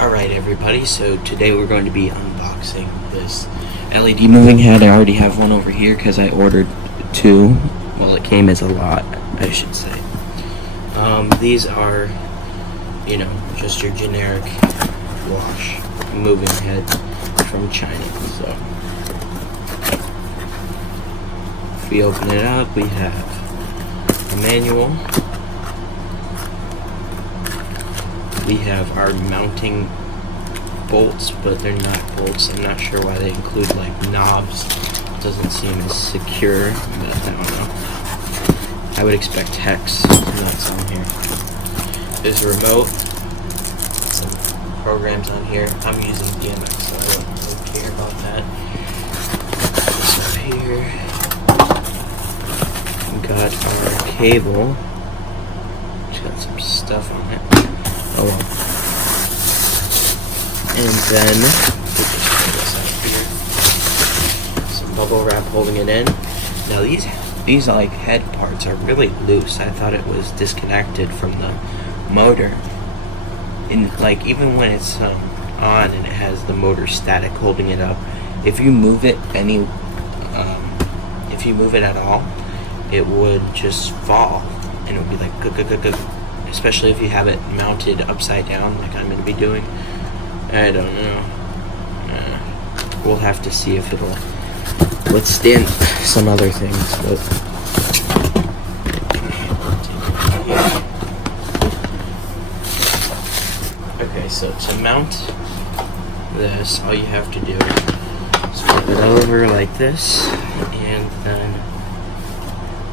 Alright everybody, so today we're going to be unboxing this LED moving head. I already have one over here because I ordered two. Well, it came as a lot, I should say. These are, just your generic wash moving head from China. So, if we open it up, we have a manual. We have our mounting bolts, but they're not bolts. I'm not sure why they include like knobs. It doesn't seem as secure, but I don't know. I would expect hex nuts on here. There's a remote, some programs on here. I'm using DMX, so I don't really care about that. This up here. We got our cable. It's got some stuff on it. Oh well. And then some bubble wrap holding it in. Now these like head parts are really loose. I thought it was disconnected from the motor. And like even when it's on and it has the motor static holding it up, if you move it if you move it at all, it would just fall and it would be like especially if you have it mounted upside down like I'm going to be doing. I don't know. We'll have to see if it'll withstand some other things. But okay, so to mount this, all you have to do is flip it over like this and then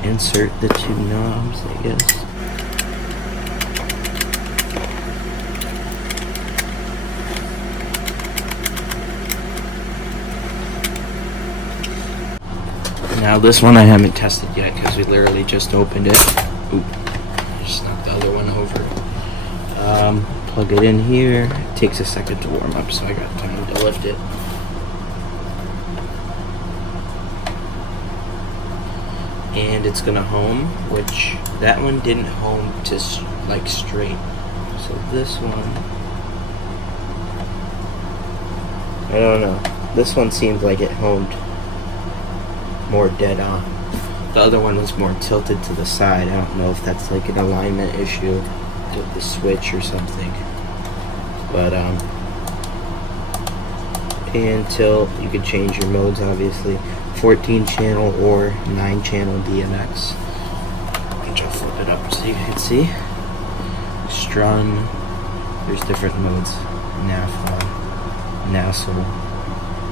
insert the two knobs, I guess. Now this one I haven't tested yet because we literally just opened it. Oop, I just knocked the other one over. Plug it in here. It takes a second to warm up, so I got time to lift it. And it's gonna home, which that one didn't home to like straight. So this one, I don't know. This one seems like it homed more dead on. The other one was more tilted to the side. I don't know if that's like an alignment issue with the switch or something. But and tilt, you can change your modes obviously. 14 channel or 9 channel DMX. Which I'll flip it up so you can see. Strum. There's different modes. NAFA, NASL.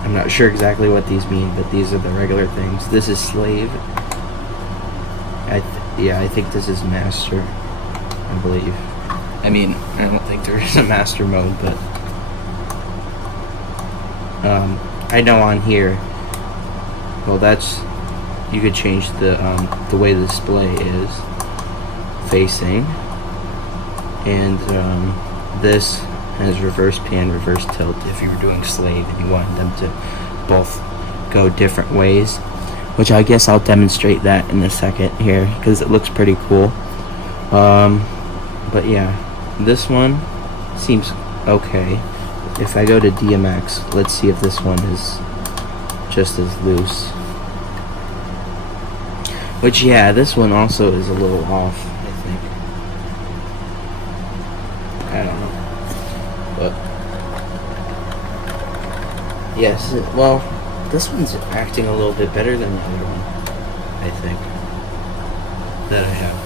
I'm not sure exactly what these mean, but these are the regular things. This is slave. I think this is master, I believe. I mean, I don't think there is a master mode, but I know on here, well, that's, you could change the way the display is facing, and this has reverse pan, reverse tilt if you were doing slave and you wanted them to both go different ways, which I guess I'll demonstrate that in a second here because it looks pretty cool. But yeah, this one seems okay. If I go to DMX, let's see if this one is just as loose. Which, yeah, this one also is a little off, I think. I don't know. But yes, well, this one's acting a little bit better than the other one, I think, that I have.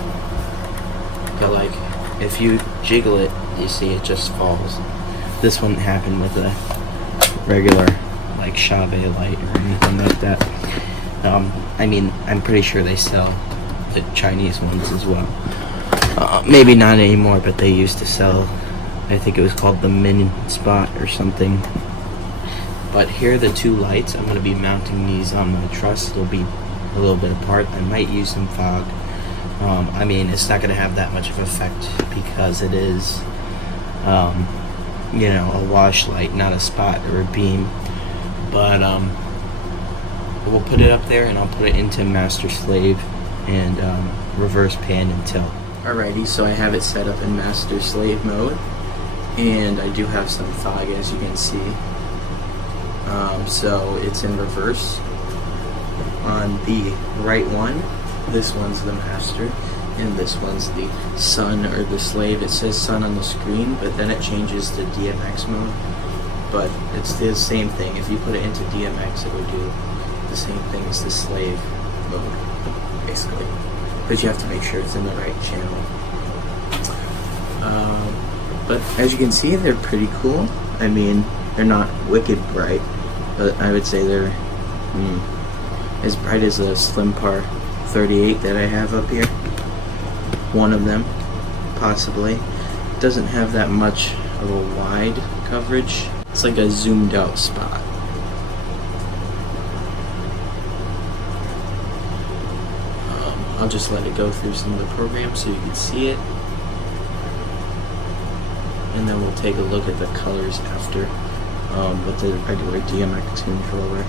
But like, if you jiggle it, you see it just falls. This wouldn't happen with a regular like Chauvet light or anything like that. I mean, I'm pretty sure they sell the Chinese ones as well. Maybe not anymore, but they used to sell, I think it was called the Min Spot or something. But here are the two lights. I'm going to be mounting these on my truss. They'll be a little bit apart. I might use some fog. I mean, it's not going to have that much of an effect because it is, a wash light, not a spot or a beam. But we'll put it up there and I'll put it into master slave and reverse pan and tilt. Alrighty, so I have it set up in master slave mode. and I do have some fog, as you can see. So it's in reverse. On the right one, this one's the master, and this one's the son or the slave. It says son on the screen, but then it changes to DMX mode. But it's the same thing. If you put it into DMX, it would do the same thing as the slave mode, basically. But you have to make sure it's in the right channel. But as you can see, they're pretty cool. I mean, they're not wicked bright, but I would say they're as bright as a Slim Par 38 that I have up here. One of them, possibly. Doesn't have that much of a wide coverage. It's like a zoomed out spot. I'll just let it go through some of the programs so you can see it. And then we'll take a look at the colors after with the regular DMX controller.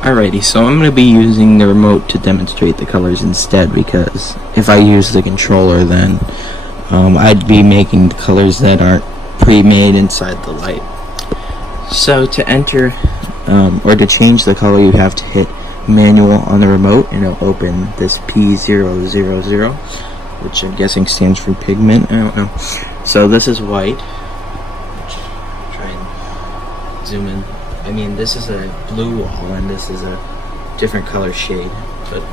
Alrighty, so I'm going to be using the remote to demonstrate the colors instead, because if I use the controller, then I'd be making the colors that aren't pre-made inside the light. So to enter or to change the color, you have to hit manual on the remote, and it'll open this P000, which I'm guessing stands for pigment. I don't know. So this is white. Try and zoom in. I mean, this is a blue wall, and this is a different color shade. But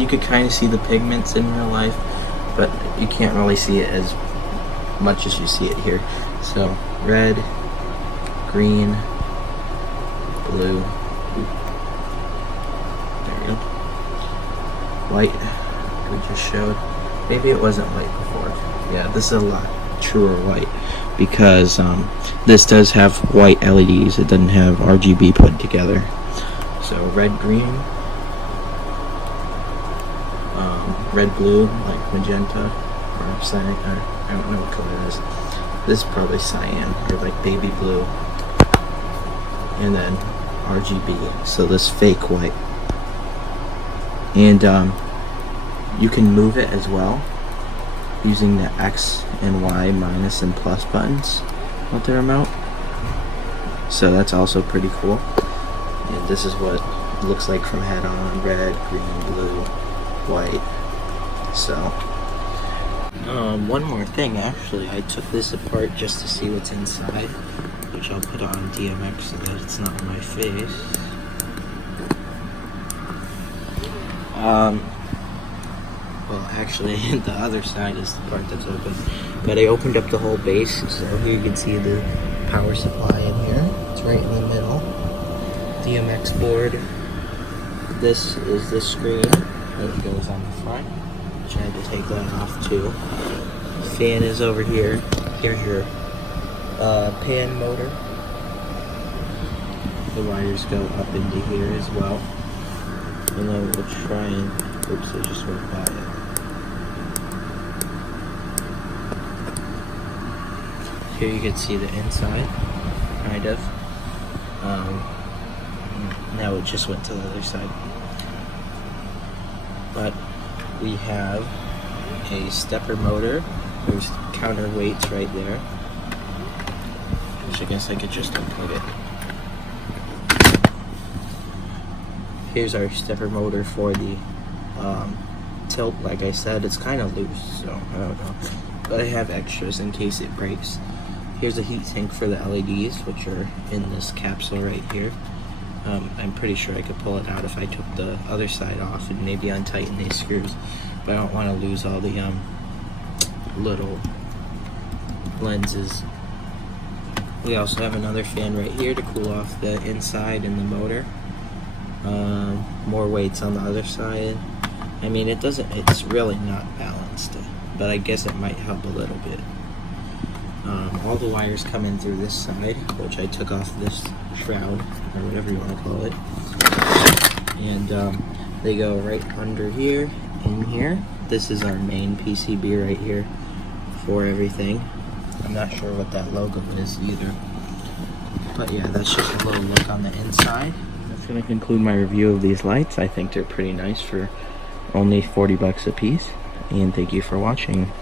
you could kind of see the pigments in real life, but you can't really see it as much as you see it here. So red, green, blue. White, we just showed. Maybe it wasn't white before. Yeah, this is a lot truer white, because this does have white LEDs. It doesn't have RGB put together. So red, green, red, blue, like magenta, or cyan. I don't know what color it is. This is probably cyan, or like baby blue. And then RGB, so this fake white. And you can move it as well using the X and Y minus and plus buttons with the remote. So that's also pretty cool. And this is what it looks like from head on: red, green, blue, white. So one more thing, actually, I took this apart just to see what's inside, which I'll put on DMX so that it's not on my face. Well, actually, the other side is the part that's open. But I opened up the whole base, so here you can see the power supply in here. It's right in the middle. DMX board. This is the screen that goes on the front, which I had to take that off too. Fan is over here. Here's your pan motor. The wires go up into here as well. And then we'll try and, oops, I just went by it. Here you can see the inside, kind of. Now it just went to the other side. But we have a stepper motor. There's counterweights right there, which I guess I could just unplug it. Here's our stepper motor for the tilt. Like I said, it's kind of loose, so I don't know. But I have extras in case it breaks. Here's a heat sink for the LEDs, which are in this capsule right here. I'm pretty sure I could pull it out if I took the other side off and maybe untighten these screws. But I don't want to lose all the little lenses. We also have another fan right here to cool off the inside and the motor. More weights on the other side. I mean, it's really not balanced, but I guess it might help a little bit. All the wires come in through this side, which I took off this shroud, or whatever you want to call it. And they go right under here, in here. This is our main PCB right here for everything. I'm not sure what that logo is either. But yeah, that's just a little look on the inside. that's gonna conclude my review of these lights. I think they're pretty nice for only 40 bucks a piece. And thank you for watching.